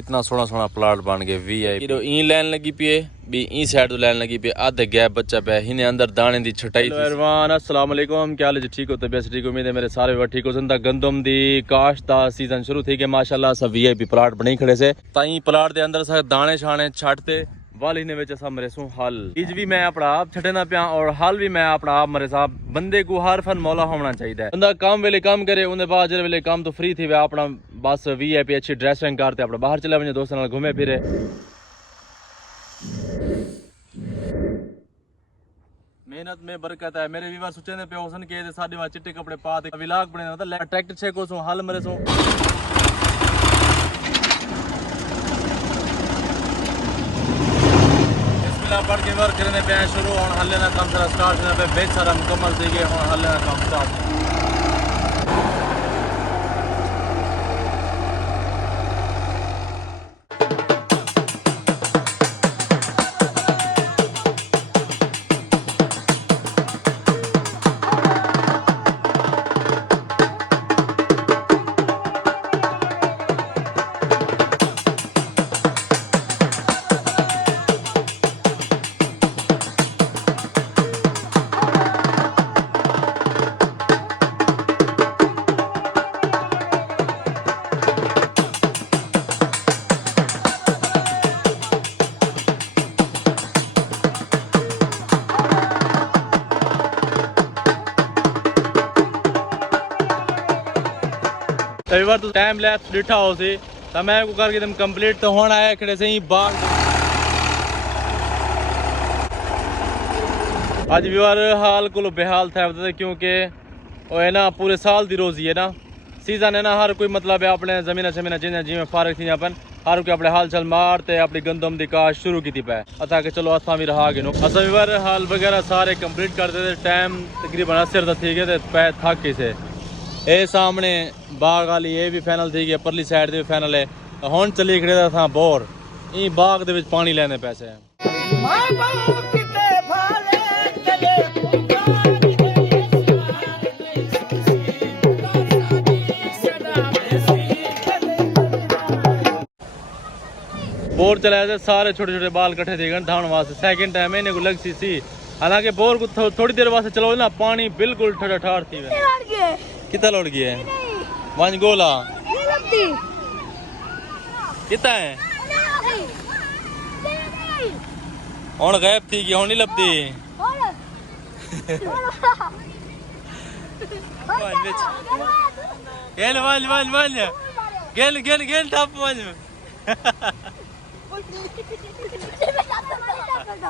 कितना सोना सोना प्लाट बन गए वीआईपी ई लाइन लगी पी है भी ई साइड तो लाइन लगी पी आधे गैप बच्चा पे इन्हें अंदर दाने दी छटाई इरफान अस्सलाम वालेकुम क्या हाल है ठीक हो तबीयत ठीक उम्मीद है मेरे सारे वर ठीक हो संदा गंदम दी काश्त दा सीजन शुरू थी गया माशाल्लाह सब वीआईपी प्लाट बने खड़े से ताई प्लाट दे अंदर सा दाने छाने छाटते वाली ने विच असा मरे सू हल बीज भी मैं अपना आप छटेना पिया और हल भी मैं अपना आप मरे साहब बंदे को हर फन मौला होना चाहिए बंदा काम वेले काम करे उन्हें बाद जरे वेले काम तो फ्री थी वे अपना बस वीआईपी अच्छी ड्रेसिंग करते अपना बाहर चले वने दोस्तों नाल घूमे फिरे मेहनत में बरकत है मेरे व्यूअर सोचे ने पे हुसन के साडे वा चिट्टे कपड़े पा के व्लॉग बने मतलब ट्रैक्टर छे को सो हल मरे सो पढ़ के वर्क करने पे शुरू और हल्ले ना काम सारा स्टार्ट करने पे बेच सारा मुकम्मल थी गए और हल्ले ना काम स्टार्ट कई बार तो टाइम लैप्स डिठा हो सी तो मैं को करके एकदम कंप्लीट तो होना है खड़े से ही बाग आज व्यूअर हाल को बेहाल था बताते क्योंकि वो है ना पूरे साल दी रोजी है ना सीजन है ना हर कोई मतलब है अपने जमीन शमीन जिन्हें जिमें फारग थी अपन हर कोई अपने हाल चल मारते अपनी गंदम दी काश शुरू की थी पै अथा के चलो असा भी रहा गिनो असा व्यूअर हाल वगैरह सारे कंप्लीट करते थे टाइम तकरीबन 80 तक थी गए पै थक ही से ये सामने बाग वाली ये भी फाइनल थी गई परली साइड भी फाइनल है हुन चली खड़े था बोर ई बाग दे विच पानी लेने पैसे बोर चलाया थे सारे छोटे छोटे बाल कट्ठे थे धान वास्ते सेकंड टाइम इन्हें को लग सी हालांकि बोर को थोड़ी देर वास्ते चलो ना पानी बिल्कुल ठंडा ठार थी कितना लौट गया वन गोला कितना है हुन गायब थी कि हुन नहीं लभदी गेल वन वन वन गेल गेल गेल टप वन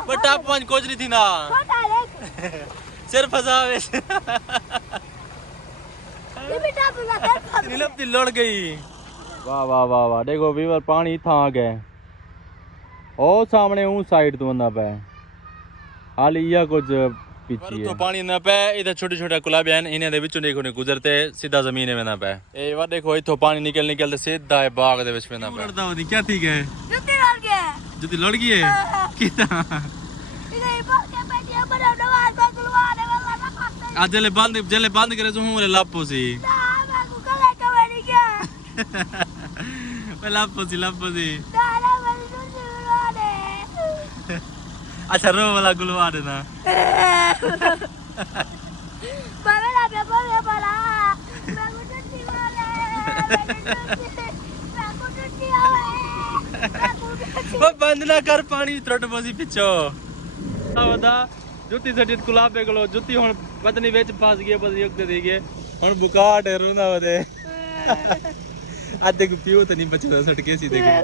बट टप वन कोच रही थी ना सिर्फ फसावे लड़ गई वाह वाह वाह वाह देखो व्यूअर पानी था आ गए ओ सामने ऊ साइड तो बंदा पे हाल या कुछ पीछे तो पानी ना पे इधर छोटे छोटे गुलाब हैं इन्हें दे विचों देखो ने गुजरते सीधा जमीन में ना पे ए वा देखो इथों पानी निकल निकलते सीधा है बाग दे विच में ना पे लड़दा होती क्या ठीक है जुती लड़ गई है कितना इधर बाग के बैठिया बड़ा नवाज को गुलवाने वाला आज जले बंद करे तो हूं लापो सी लापो सी अच्छा रो वाला गुलवा देना बंद ना कर पानी त्रुट बसी पिछो जुती सटी गुलाब पे गलो जुती हुन पत्नी विच फस गई बस एक दे गए हुन बुकाट है रोंदा वदे आधे को पियो तो नहीं बचदा सटके सी देखो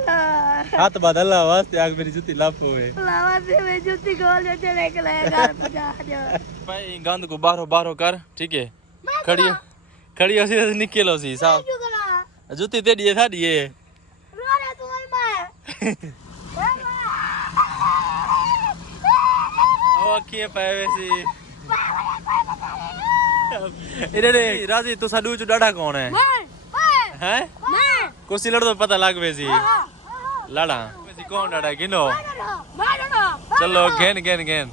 हाथ बदल वास्ते आग मेरी जुती लाप होवे लावासे में जुती गोल जो चले के घर पहुंचा दो भाई गंद को बाहर कर ठीक है खड़ी हो सी निकलो सी साहब जुती तेडी था दिए रो रे तू मैं ओ अखियां पावे सी इधर राजी तो साडू च डाढ़ा कौन है हैं कुर्सी लड़ तो पता लग वैसी लड़ा वैसी कौन डाढ़ा गिनो चलो गेन गेन गेन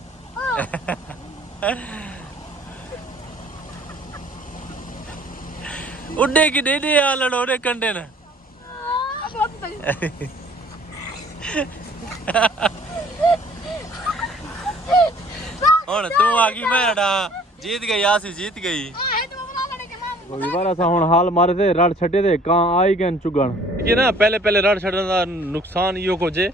उड़े की दे दे लड़ो रे कंडे ना ਹੁਣ ਤੂੰ ਆ ਗਈ ਮੈਡਾ जीत गई आसी जीत गई सा हुन हाल मारे थे रड़ छटे थे कां आई गए चुगण ये ना पहले पहले रड़ छड़न दा नुकसान यो को जे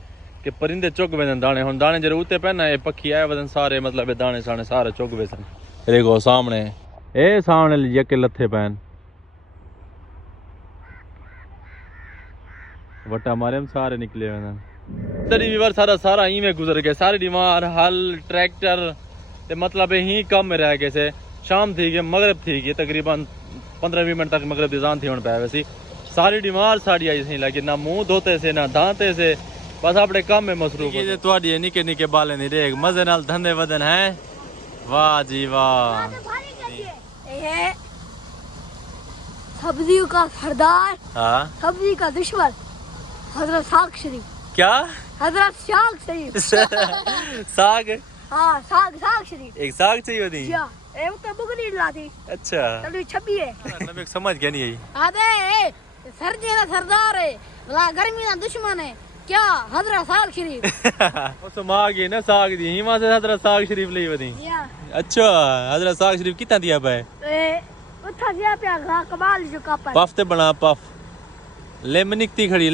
कि परिंदे चुग वेंदन दाने हुन दाने जरे उते पे ना ये पक्षी आए वदन सारे मतलब दाने साने सारे चुग वेसन देखो सामने ए सामने यके लथे पैन वटा मारे हम सारे निकले वेंदन तरी भी बार सारा ई में गुजर गए सारी दीवार हल ट्रैक्टर ते मतलब ही कम में रह गए से शाम थी गई मगरब थी गई तकरीबन 15-20 मिनट तक मगरब दी जान थी हुन पै वैसी सारी बीमार साड़ी आई सही लगी ना मुंह धोते से ना दांते से बस अपने काम में मसरूफ है तुहाडी निके निके बाले नी देख मजे नाल धंधे वदन है वाह जी वाह ये सब्जियों का सरदार हां सब्जी का दुश्मन हजरत साग शरीफ क्या हजरत साग शरीफ साग हाँ साग शरीफ एक साग चाहिए थी ए तो बुगनी लाती अच्छा चलो 26 है नबी समझ गया नहीं आई आदे सर्दी ना सरदार है भला गर्मी ना दुश्मन है क्या हजरत साग शरीफ उस मां की ना साग दी ही मां से हजरत साग शरीफ ले वदी अच्छा हजरत साग शरीफ कितना दिया बे ए उठा दिया पे गा कमाल जो कापा पफ ते बना पफ लेमन निकती खड़ी